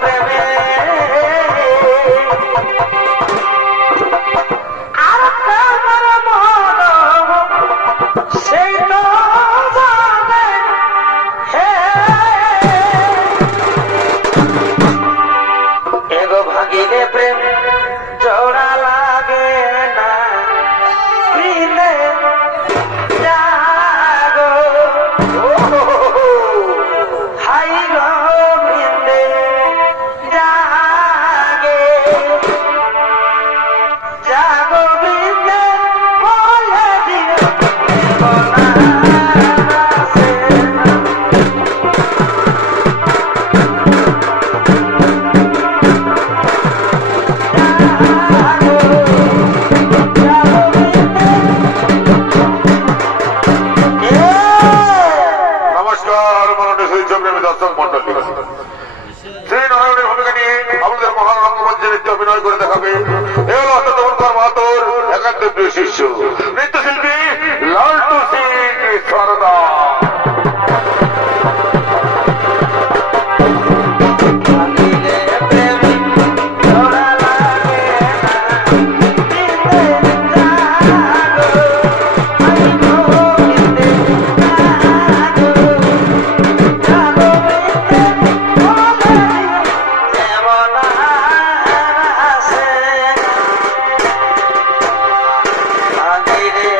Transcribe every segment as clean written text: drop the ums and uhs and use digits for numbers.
প্রেমে আর কার মন সেই তো জানে হে এগো ভাগিলে প্রেম জোড়া লাগে না দিলে জাগো হাই গো বিন্দে জাগে জাগো বিন্দে বলে দিও নমস্কার মাননীয় সৈন্যপ্রেমী দর্শক মন্ডলী, শ্রী নারায়ণের ভূমিকা নিয়ে আমাদের মহান রঙ্গমঞ্চে নৃত্য অভিনয় করে দেখাবে এ হল অষ্টমঙ্কর মাহাতোর একান্ত প্রিয় শিষ্য নৃত্যশিল্পী লালটু সিং সারদা। Agire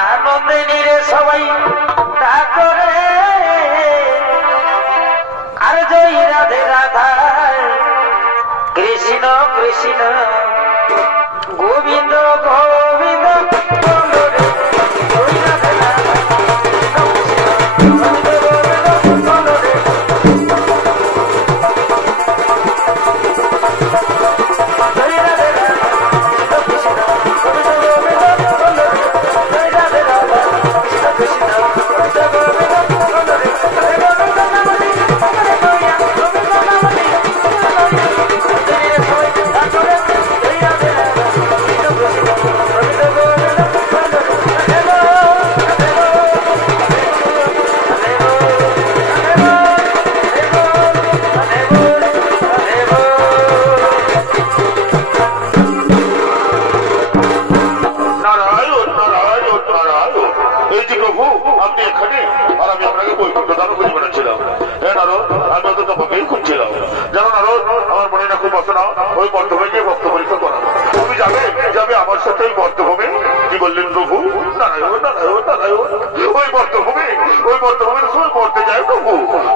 আনন্দিনী রে সবাই ডাকরে আর জয় রাধে রাধা কৃষ্ণ কৃষ্ণ গোবিন্দ গোবিন্দ বলো রে জয় রাধে রাধা গোবিন্দ গোবিন্দ বলো রে ওই বর্ধভূমে গিয়ে ভক্ত পরীক্ষা করা তুমি যাবে যাবে আমার সাথে ওই বর্ধভূমে কি বললেন প্রভু নারায়ণ নারায়ণ নারায়ণ ওই বর্ধভূমির সময় পড়তে যায় প্রভু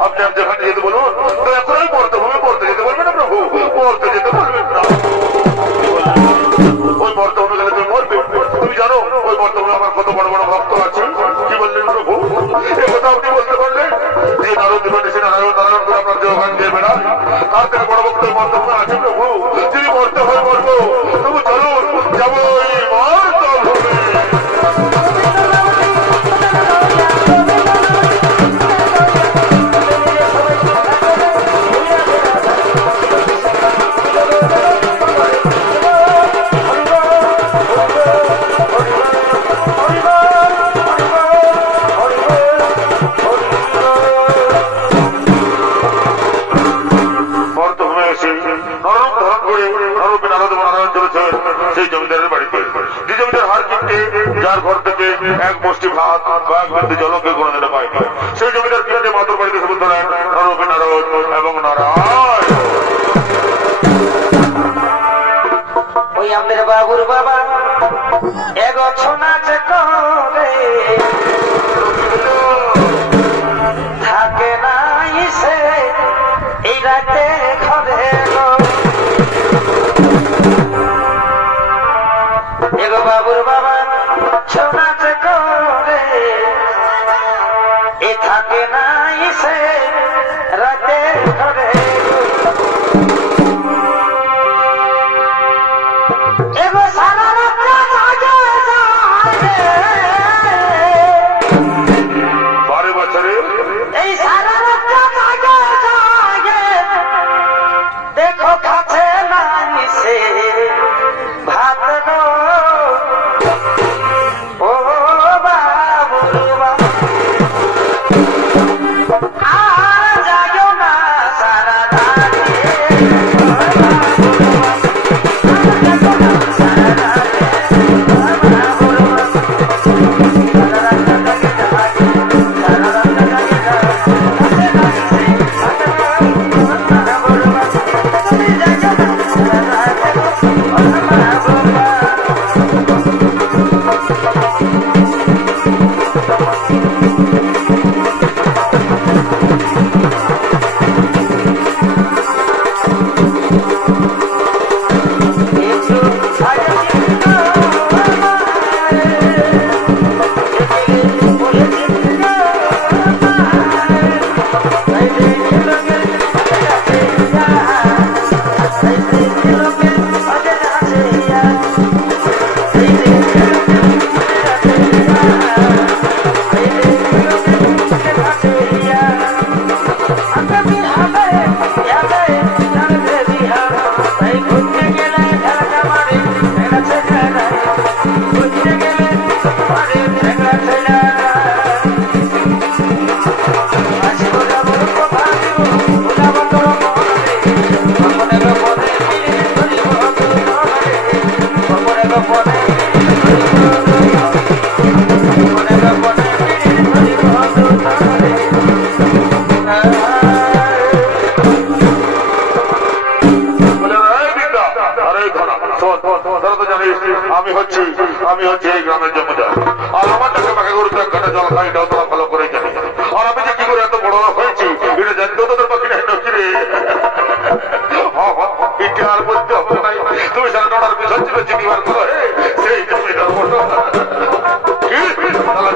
আপনি আর যেখানে যেতে বলুন দয়া করে ওই বর্ধভূমে পড়তে যেতে বলবেন না প্রভু পড়তে যেতে বলবেন না ওই বর্ধভূমে গেলে তুমি মরবে তুমি জানো ওই বর্ধভূমে আমার কত বড় বড় ভক্ত আছে কি বললেন প্রভু এ কথা আপনি বলতে পারলেন যে নারদ জীবনে সে নারায়ণ নারায়ণ করে আপনার দেহখান দিয়ে বেড়ায় তার থেকে বড় ভক্ত ওই বর্ধভূমে আছে প্রভু যদি মরতে হয় মরবো তবু চলুন যাবো ওই বর্ধভূমে যার ঘর থেকে এক মুষ্টি ভাত বা এক বিন্দু জলকে কোনদিনে পায়নি সেই জমিদার কিনে মাতর বাড়িতে সবুজ ধরেন নরপে নারদ এবং নারায়ণ ওই আমাদের বাবুর বাবা এগোছো নাচে করে থাকে নাই সে এই রাতে ঘরে এগো বাবুর বাবা ছোনাচ করে এ থাকে নাই সে রাতে ঘরে এগো সারা রাত বারে বছরে এই সারা রাত দেখো কাছে নাই সে ভাত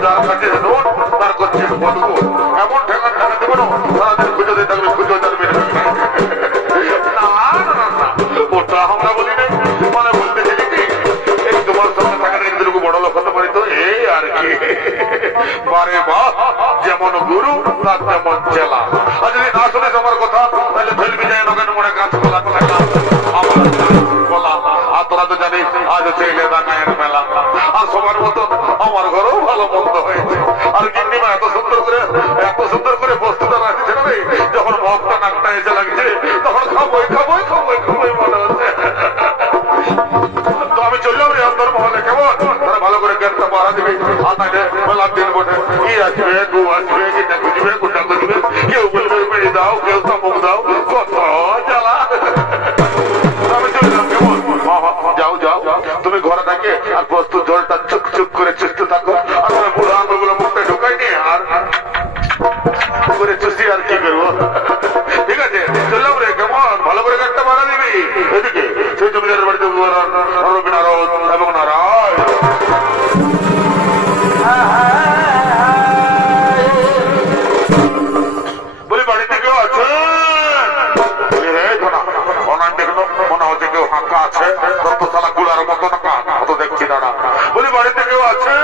যার কাছে নোট তার করছে বলবো এমন ঠেকান ঠেকা দেবো না সারাদিন খুঁজে দিয়ে থাকবে খুঁজে থাকবে না না না ওটা আমরা বলি না মানে বলতে চাই কি এই তোমার সঙ্গে থাকা কিন্তু বড় লোক হতে পারি তো এই আর কি বারে বা যেমন গুরু তার তেমন চেলা আর যদি না শুনিস আমার কথা তাহলে ফেলবি যায় নগেন মনে কাজ কলা আমার বলা আর তোরা তো জানিস আজ হচ্ছে লেদা গায়ের মেলা আর সবার মতন আমার ঘরেও ভালো মন্দ হয়েছে আর গিন্নিমা এত সুন্দর করে বস্তুটা রাখছে না রে যখন ভক্ত নাকটা এসে লাগছে তখন খাবোই মনে হচ্ছে তো আমি চললাম রে অন্তর মহলে কেমন তারা ভালো করে গেটটা পাড়া দিবে আর নাইলে বেলার দিন বটে কি আসবে গু আসবে কি খুঁজবে গুন্ডা খুঁজবে কেউ বলবে বেড়ে দাও কেউ তামুক দাও কত জ্বালা আমি চললাম কেমন যাও তুমি ঘরে থাকে আর বস্তু জলটা চুক করে চুষতে থাকো আর ওরা বুড়ো আঙুলগুলো মুখটা ঢোকাই নিয়ে আর করে চুষি আর কি করবো ঠিক আছে চললাম রে কেমন ভালো করে একটা ভাড়া দিবি এদিকে সেই জমিদারের বাড়িতে নারদ এবং নারায়ণ বলি বাড়িতে কেউ আছে মনে হচ্ছে কেউ ফাঁকা আছে রক্তশালা কুলার মতো না অত দেখছি দাঁড়া বলি বাড়িতে কেউ আছে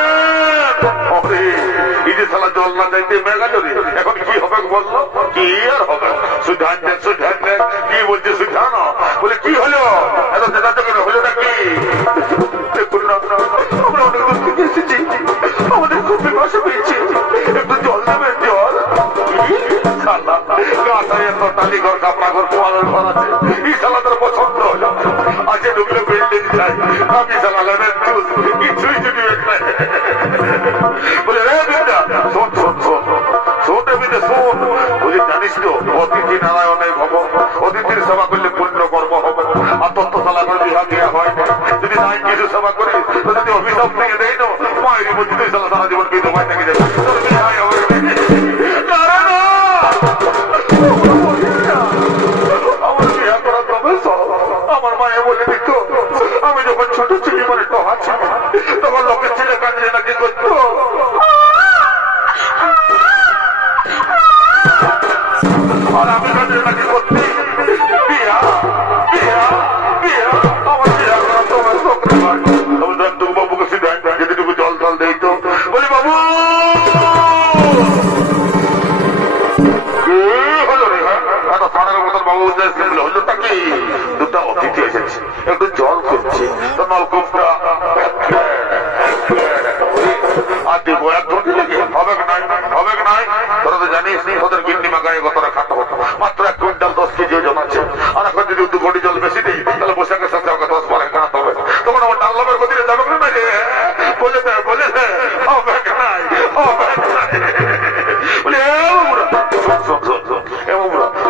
এই যে শালা জল না যাইতে মেঘা যদি এখন কি হবে বললো কি আর হবে সুধান কি বলছে সুধান বলে কি হলো এত দেখা চোখে হলো নাকি দেখুন না আমরা অনেক দূর থেকে এসেছি আমাদের খুব বিপাশা পেয়েছি একটু জল দেবেন জল গাছায় এত টালি ঘর কাপড়া ঘর পোয়ালের ঘর আছে এই শালাদের পছন্দ হলো আজকে ঢুকলে বিল্ডিং চাই আমি শালা লেবেন কিছুই জুটি নাই বলে রে বিদ্যা শোন বিদ্যা শোন বলি জানিস তো অতিথি নারায়ণে ভব অতিথির সেবা করলে পুণ্য কর্ম হবে আর তত্ত্ব শালা করে বিহা দেওয়া হয় যদি নাই কিছু সেবা করে তো যদি অভিশাপ থেকে দেয় না মায়ের মধ্যে তুই শালা সারা জীবন বিধবায় থেকে যাবে তোর বিহাই হবে আমার বিহা করা তবে আমার মায়ে বলে দিত আমি যখন ছোট ছিলি মানে টহা ছিল তখন লোকের ছেলে কাঁদলে নাকি করতো আর আমি কাঁদলে নাকি করতে বিয়া আমার বিয়া করা তোমার চোখে বাবুকে সিদ্ধান্ত যেটুকু জল দেই তো বলি বাবু হলোটা কি দুটা অতিথি এসেছে একটু জল করছে তো নলকূপটা আর দেবো এক ঘন্টা লেগে হবে নাই তোরা তো জানিস ওদের গিন্নিমা গায়ে গতরা খাটো হতো মাত্র 1 কুইন্টাল 10 কেজি ওজন আছে আর এখন যদি 2 কোটি জল বেশি দিই তাহলে পোশাকের সাথে আমাকে 10 বারে কানাতে হবে তখন আমার ডাল্লামের গতিতে যাবে না বলে দে হবে নাই বলে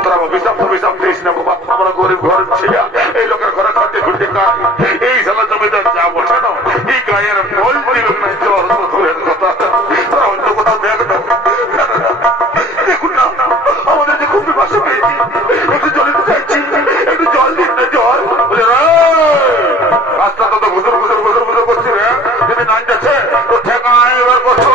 তোরা অভিশাপ দিস না বাবা আমরা গরিব ঘরের ছিল এই লোকের ঘরে খাটে খুঁটে খাই এই শালা জমিদার যা বসে না এই গায়ের বল দিবে না জল তো দূরের কথা তোরা অন্য কোথাও দেখ না দেখুন না আমাদের যে খুব বিপাশা পেয়েছি একটু জল দিতে চাইছি একটু জল দিন না জল বলে রাস্তাটা তো ঘুষুর করছি রে যদি না যাচ্ছে তো ঠেকায় এবার করতে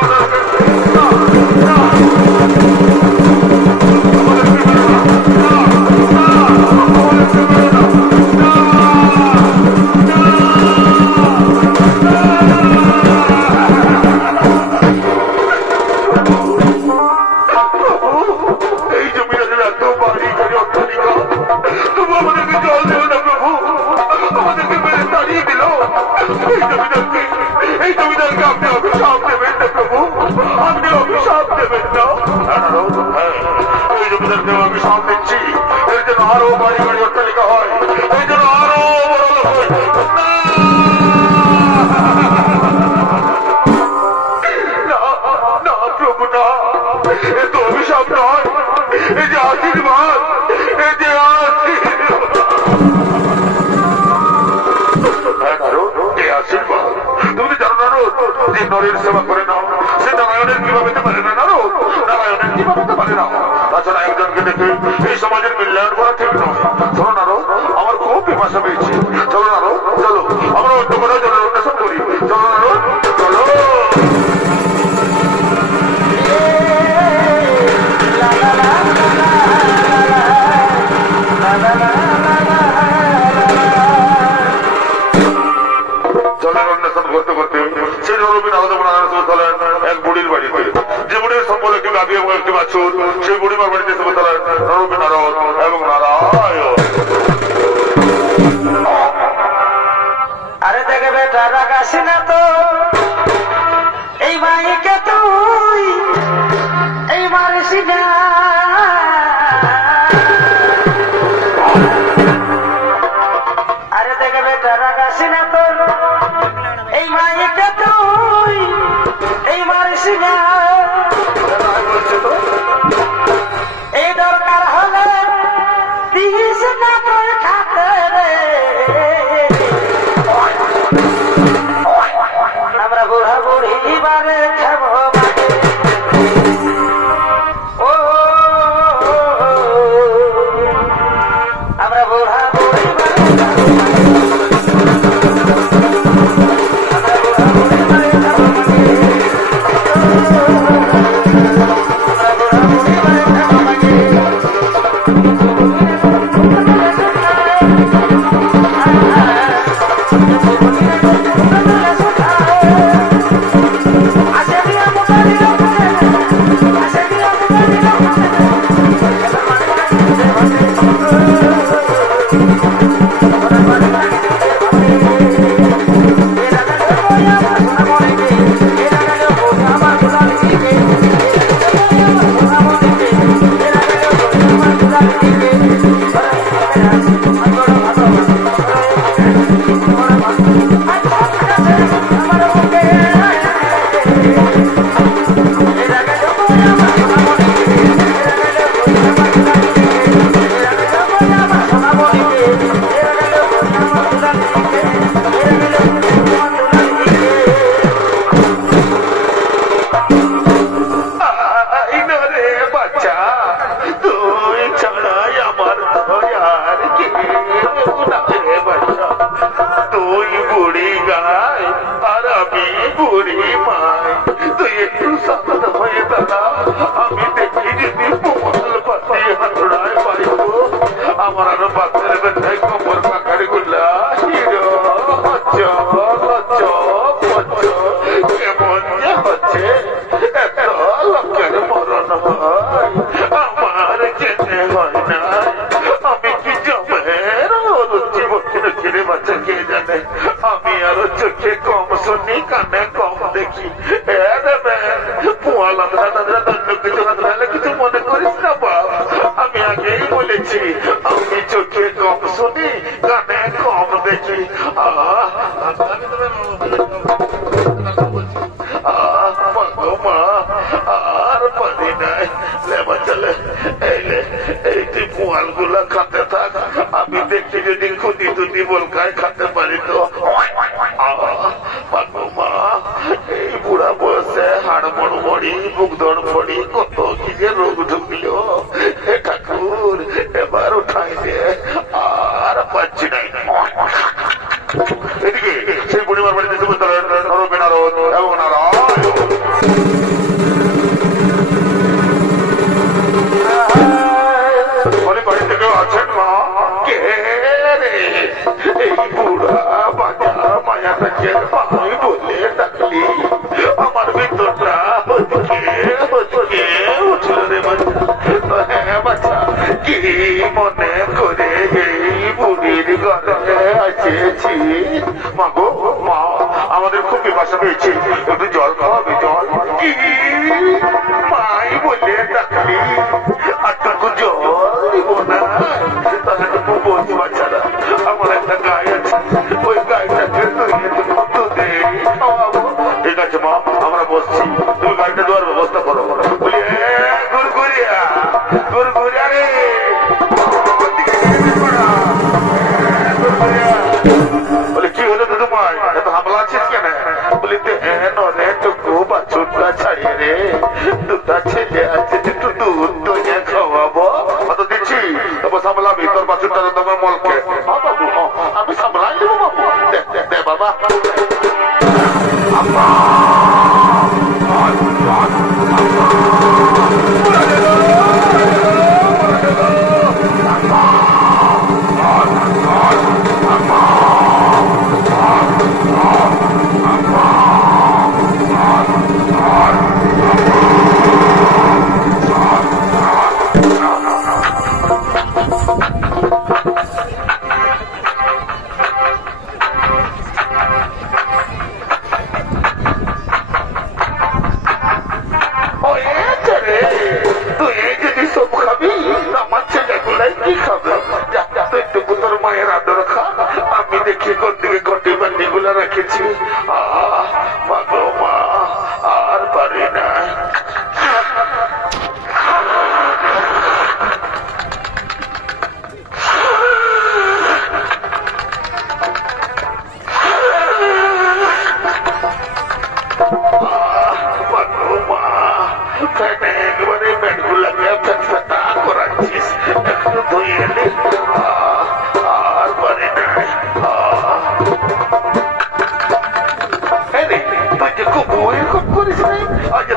অভিশাপ দিচ্ছি এর জন্য আরো বাড়ি অট্টালিকা হয় এই জন্য আরো বড় লোক হয় না প্রভু না এ তো অভিশাপ নয় এই যে আশীর্বাদ আশীর্বাদ তুমি তো জানো না যে নরের সেবা করে নাও সে নারায়ণের কিভাবে পারে না নারায়ণের কিভাবে পারে না তাছাড়া একজনকে দেখে এই সমাজের মূল্যায়ন করা ঠিক নয় চলো নারো আমার খুব পিপাসা পেয়েছে চলো নারো চলো আমরা অন্য কোথাও জলের অন্বেষণ করি চলো নারো চলো গাভী এবং একটি বাছুর সেই বুড়িমার বাড়িতে এসে তারা রূপে নারদ এবং নারায়ণ। আরে দেখে বেটা রাগাসি না তো, এই মাইকে তুই এই মারিসি না। আরে দেখে বেটা রাগাসি না তো, এই মাইকে তুই এই মারিসি না। এই দরকার হলে দিস না তোর খাতে রে। আমরা বুড়া বুড়ি বারে খাব ও, আমরা বুড়া বুড়ি বারে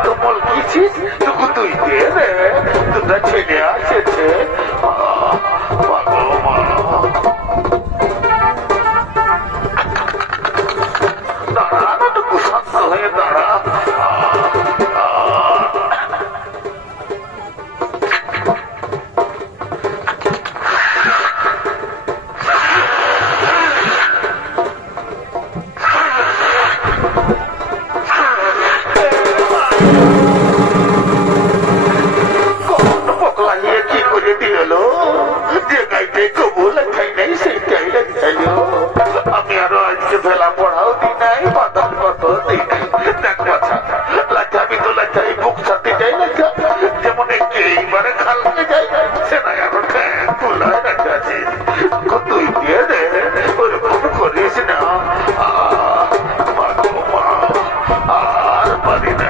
তো মলকিছিস তুকু তুই দে রে দুটা ছেলে আসেছে দাঁড়া না টুকু শান্ত হয়ে দাঁড়া আমি আরো আজকে ভেলা পড়াও দিই নাই বাদাম কত দিই নাই দেখ বাছা লাচ্ছা আমি তো লাচ্ছা এই বুক ছাড়তে যাই লাচ্ছা যেমন এইবারে খালকে যাই সে নাই আরো তুলায় রাখা আছিস তুই দিয়ে দে ওরকম করিস না আর পারি না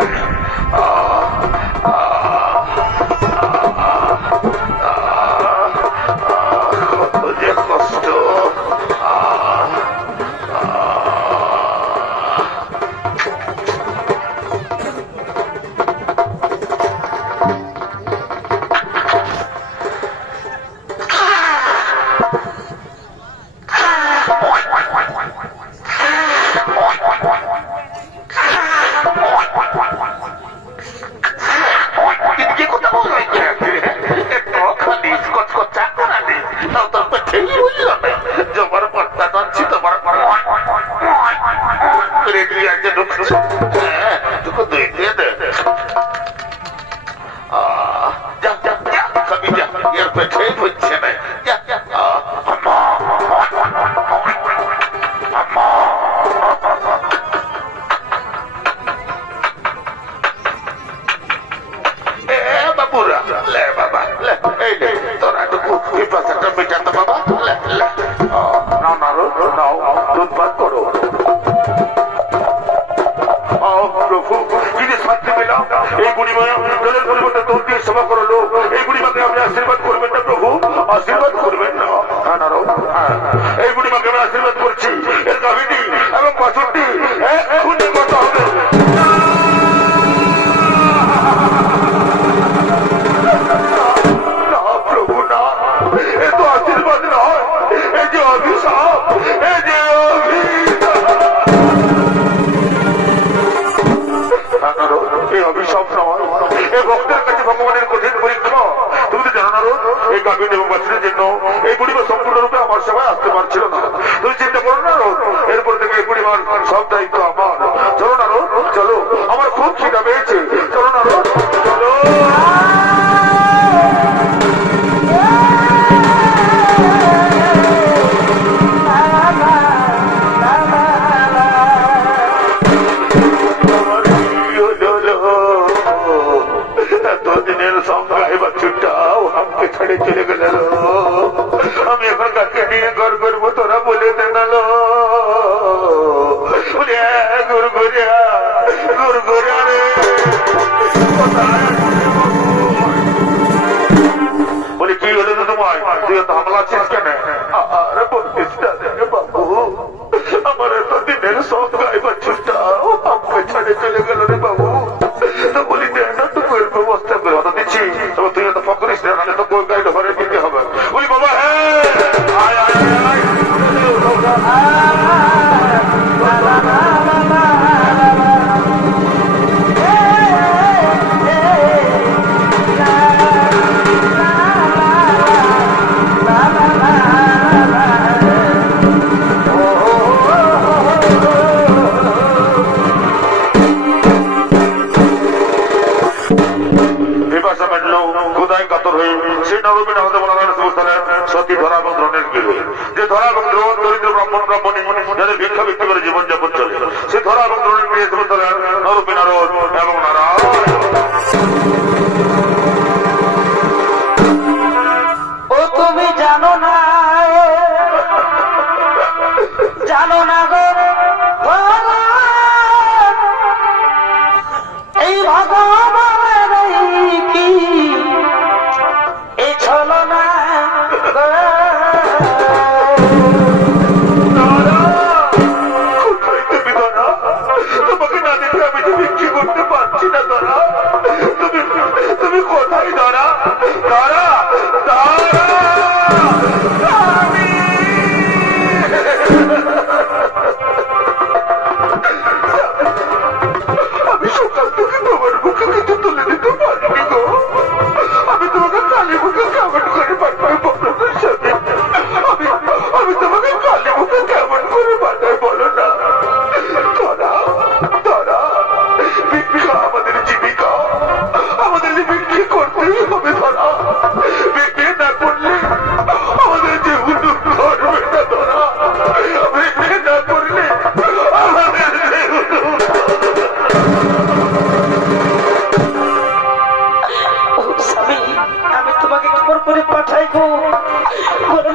করতে পারছি না তারা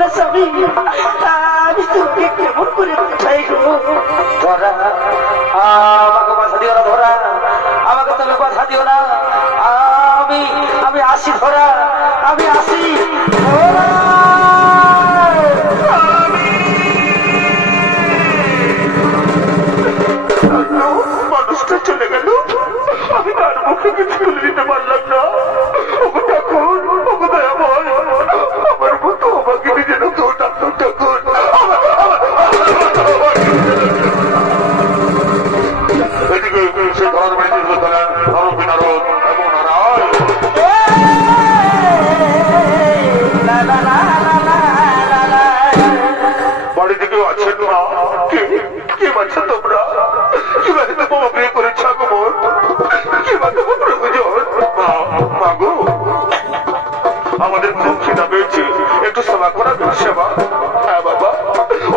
না স্বামী, আমি তোকে কেমন করে চাই গো। ধরা আমাকে বাধা দিও না, ধরা আমাকে তুমি বাধা দিও না। আমি আসি ধরা, আমি আসি ধরা। মানুষটা চলে গেল, আমি তার মুখে কিছু তুলে দিতে পারলাম না। ওগো ঠাকুর, ওগো দয়াময়, আমার মতো আমাকে নিজে কেউ ডাক্তার ঠাকুর। এদিকে সে ধরার বাড়িতে গেলেন নারদ বিনারদ এবং নারায়ণ। বাড়িতে কেউ আছেন না? কে আছেন তোমরা? কি বাড়িতে তোমার বিয়ে করেছ আগমন? কি বাড়িতে প্রয়োজন? মা গো, আমাদের খুব খিদা পেয়েছে, একটু সেবা করাবেন? সেবা? হ্যাঁ বাবা,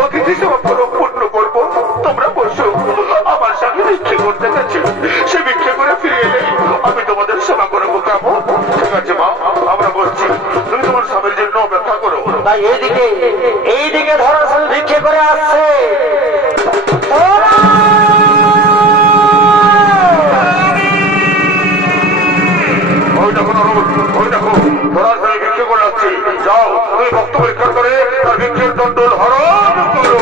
অতিথি সেবা করো, পূর্ণ করবো। তোমরা বসো। আমার স্বামী ভিক্ষে করতে গেছে, সে ভিক্ষে করে ফিরে এলে আমি তোমাদের সেবা করবো। কেমন? ঠিক আছে মা, আমরা বসছি, তুমি তোমার স্বামীর জন্য অপেক্ষা করো। তাই এইদিকে ধরা স্বামী ভিক্ষে করে আসছে। ওই দেখো ধরার স্বামী ভিক্ষে করে আসছে। যাও, তুমি ভক্ত পরীক্ষা করে তার ভিক্ষের দণ্ডল হরণ করো।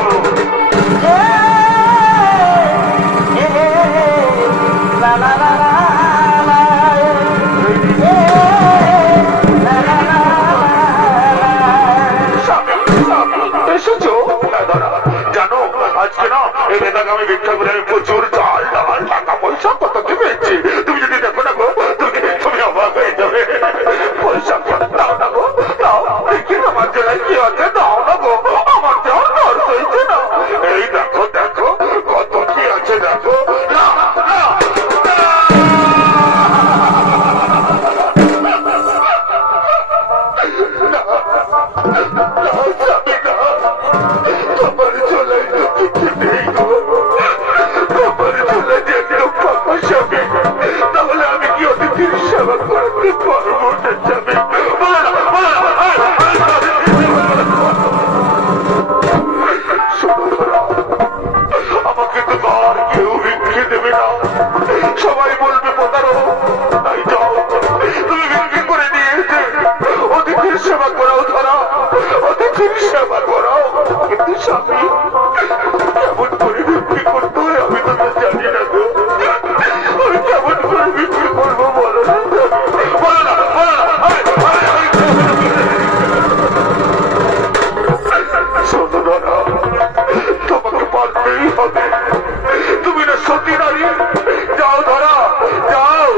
এসেছো জানো, আজকে না এই নেতাকে আমি ভিক্ষা করে আমি প্রচুর চাল ডাল টাকা পয়সা কত কি পেয়েছি। তুমি যদি দেখো না গো, তুমি অবাক হয়ে যাবে। পয়সা দাও না গো, দাও। আমার জেলায় কি আছে দাও না গো, আমার যাওয়ার দর হয়েছে না। এই দেখো দেখো কত কি আছে দেখো। তাহলে আমি কি অতিথির সেবা করতে পারবো না? যাবে আমাকে তো আর কেউ ভিক্ষে দেবে না, সবাই বলবে প্রতারক। তাই যাও, তুমি ভিক্ষে করে নিয়ে এসে অতিথির সেবা করাও। ধরা অতিথির সেবা করাও। কিন্তু স্বামী কেমন করে ভিক্ষে করতে হয় আমি তো জানি না গো। আমি কেমন করে ভিক্ষে করবো বলো না, বলো না, বলো না। শোনো ধরা, তোমাকে পারতেই হবে। তুমি না সতী নারী। যাও ধরা, যাও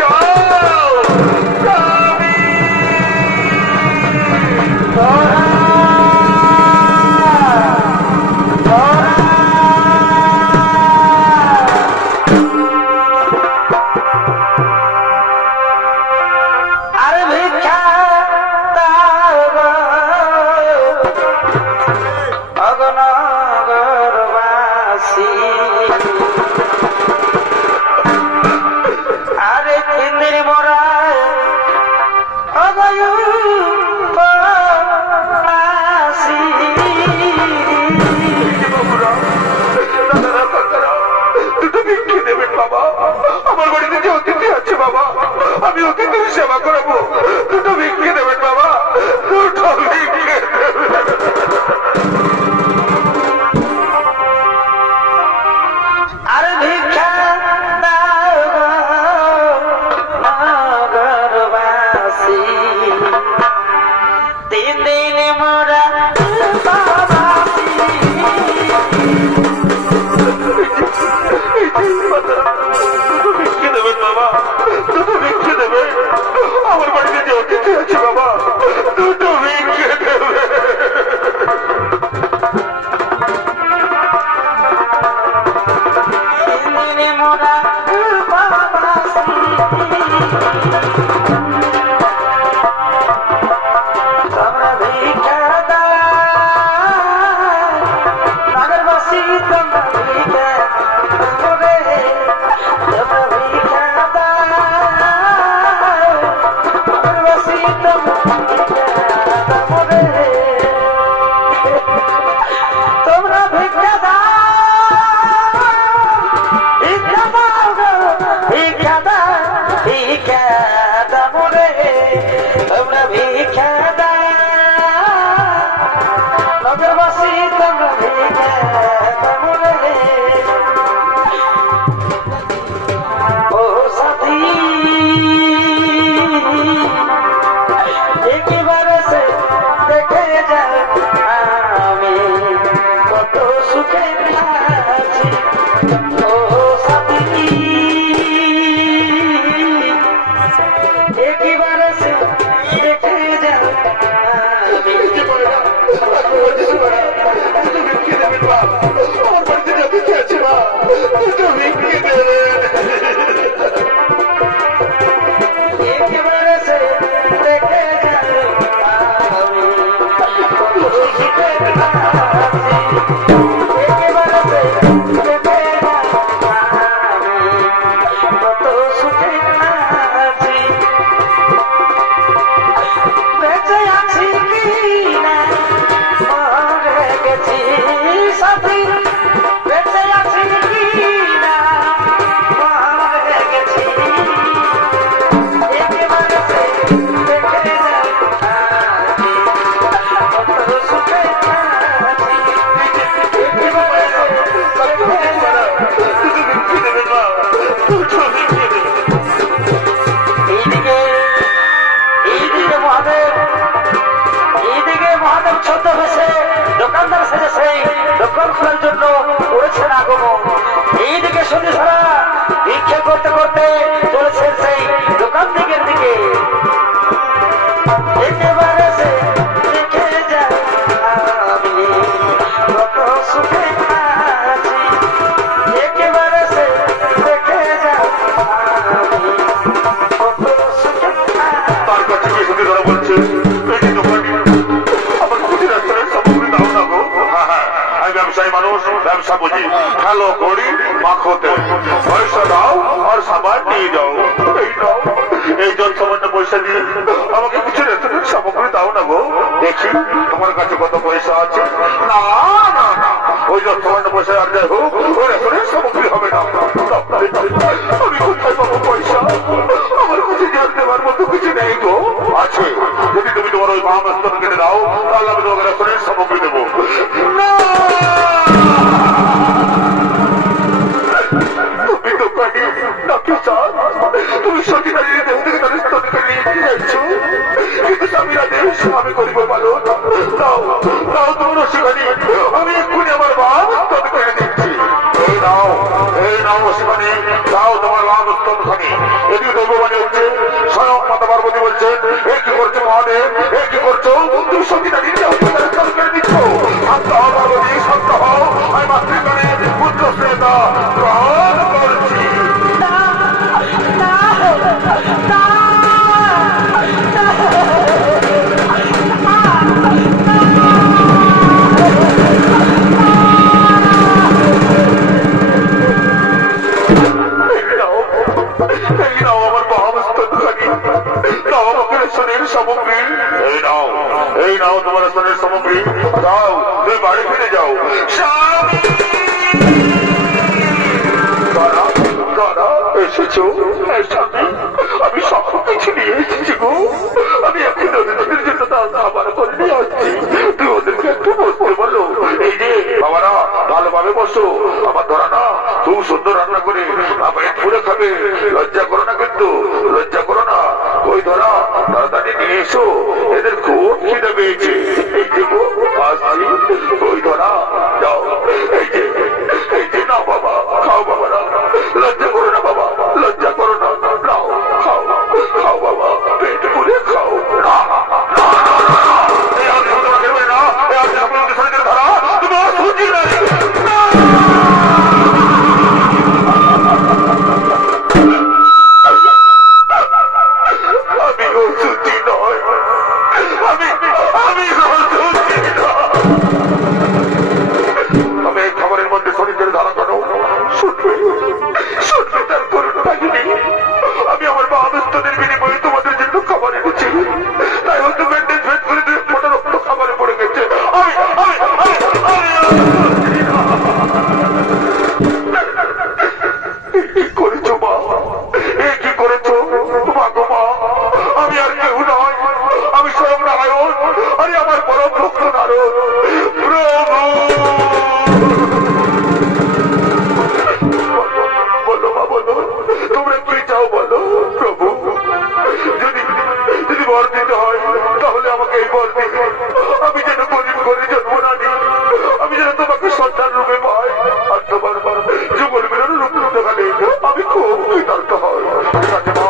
যাও। আরে ভিক্ষা দাও গো, অগনগরবাসী। আরে তিন্দির মোরা অগয়ুবাসী। দুটো ভিক্ষে দেবেন বাবা, আমার বাড়িতে যে অতিথি আছে বাবা, আমি অতিথির সেবা করাবো। দুটো ভিক্ষে দেবেন বাবা, দুটো ভিক্ষে দেবেন। আরে ভিক্ষা দাও গো, নগরবাসী। 3 দিন মোরা বাবাসী। দুটো ভিক্ষে দেবেন বাবা, দুটো ভিক্ষে দেবেন। আমার বাড়িতে যে অতিথি আছে বাবা, দুটো ভিক্ষে দেবে। মোরা বাবাসী। তোমরা ভিক্ষা দাও নগরবাসী, তোমরা ভিক্ষা করে। তোমরা ভিক্ষা দাও নগরবাসী, তোমরা আমার বাড়িতে যেতে চেয়েছে না, দুটো ভিক্ষে দেবেন। একেবারে সে দেখে যাবে আমি কত সুখে আছি, একেবারে সে দেখে যাবে আমি কত সুখে আছি, বেঁচে আছি কি না মরে গেছি সাথী, বেঁচে আছি কি না মরে গেছি, একেবারে সে দেখে যাবে আমি কত সুখে আছি, একেবারে সে দেখে যাবে। দুটো ভিক্ষে দেবেন মা, দুটো ভিক্ষে দেবেন। এইদিকে মহাদেব ছদ্মবেশে দোকানদার সেজে সেই দোকান খোলার জন্য করেছেন আগমন। এইদিকে সন্ধ্যা ভিক্ষা করতে করতে চলেছেন সেই দোকান দিকের দিকে, একেবারে সে দেখে যায় আমি কত সুখে আছি, একেবারে সে দেখে যায় আমি কত সুখে আছি। তার কাছে গিয়ে শুধু ধরা বলছে, এই যে দোকানি, আমার কুটির রাস্তায় সামগ্রী দাও না গো। হ্যাঁ হ্যাঁ, আমি ব্যবসায়ী মানুষ, ব্যবসা বুঝি, খেলো করি মাখোতে, পয়সা দাও আর সাবান নিয়ে যাও। এই নাও, এই জল সামান্য পয়সা দিয়ে আমাকে কিছু রেস্টুরেন্ট সামগ্রী দাও না গো, দেখি তোমার কাছে কত পয়সা আছে। না না না, ওই জল সামান্য পয়সা আর যাই হোক, ওই রেস্টুরেন্ট সামগ্রী হবে না। আমি কোথায় পাবো পয়সা? আমার কাছে জল দেওয়ার মতো কিছু নেই গো। আছে, যদি তুমি তোমার ওই মহামস্তন কেটে দাও তাহলে আমি তোমাকে রেস্টুরেন্ট সামগ্রী দেবো। না, তুমি দোকানি নাকি স্যার? তুমি সতীনারীর দেহ থেকে তাদের স্তনকে নিয়ে যাচ্ছ, কিন্তু স্বামীরা দেশ আমি করিব পালন। দাও দাও তোমার সেখানে, আমি এক্ষুনি আমার বাপ স্তন করে দিচ্ছি। এই নাও, এই নাও সেখানে, দাও তোমার বাপ স্তন খানি। এটি দ্রব্যবাণী হচ্ছে স্বয়ং মাতা পার্বতী বলছেন, এ কি করছো মহাদেব, এ কি করছো? তুমি সতীনারীর দেহ থেকে তাদের স্তন করে দিচ্ছ। শান্ত হও পার্বতী, শান্ত হও, আমি মাতৃকানে পুত্র শ্রেতা গ্রহণ করছি। এই নাও আমার মহামস্তন খানি, দাও আমাকে রেশনের সামগ্রী। এই নাও, এই নাও তোমার রেশনের সামগ্রী, দাও তুমি বাড়ি ফিরে যাও। স্বামী দাদা, দাদা এসেছো? স্বামী, আমি সব কিছু নিয়ে এসেছি গো। আমি এখন ওদের জন্য তার খাবার করে নিয়ে আসছি, তুই ওদেরকে একটু বসতে বলো। এই যে বাবারা ভালোভাবে বসো, আমার ধরা না খুব সুন্দর রান্না করে আমার পুরে খাবে, লজ্জা করো না কিন্তু, লজ্জা করো না। ওই ধরা তাড়াতাড়ি নিয়ে এসো, এদের খুব খিদে পেয়েছে। এই যে গো আসছি, ওই ধরা যাও। এই যে না বাবা, খাও বাবারা, লজ্জা করো না বাবা, লজ্জা করো না, নাও খাও, খাও বাবা, পেট পুরে খাও। না এই আর তোমাকে না, এই আর তোমাকে শরীরের ধারা তুমি অসুচি নাই। আমি অসুচি নয়, আমি অসুচি নয়। তবে এই খাবারের মধ্যে শরীরের ধারা কেন শুনবে, শুনবে তার করুণ কাহিনী। আমি আমার মহামস্তনের বিনিময়ে তোমাদের জন্য খাবার এনেছি, তাই হয়তো ব্যান্ডেজ ভেদ করে দিয়ে ফোটা রক্ত খাবারে পড়ে গেছে। কি করেছো মা, এ কি করেছো মা গো মা? আমি আর কেউ নয়, আমি স্বয়ং নারায়ণ, আরে আমার পরম ভক্ত নারদ। প্রভু বলো মা, বলো তোমরা কি চাও বলো। প্রভু যদি বর দিতে হয় তাহলে আমাকে এই বর দিতে, আমি যেন গরিব করে জন্ম না নিই, আমি যেন তোমাকে সন্তান রূপে পাই, আর তোমার যুগল মিলন রূপ দেখালে আমি খুব কৃতার্থ হয়। ঠিক আছে মা,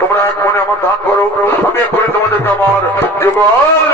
তোমরা এক মনে আমার ধান করো, আমি এক্ষুনি তোমাদেরকে আমার যুগল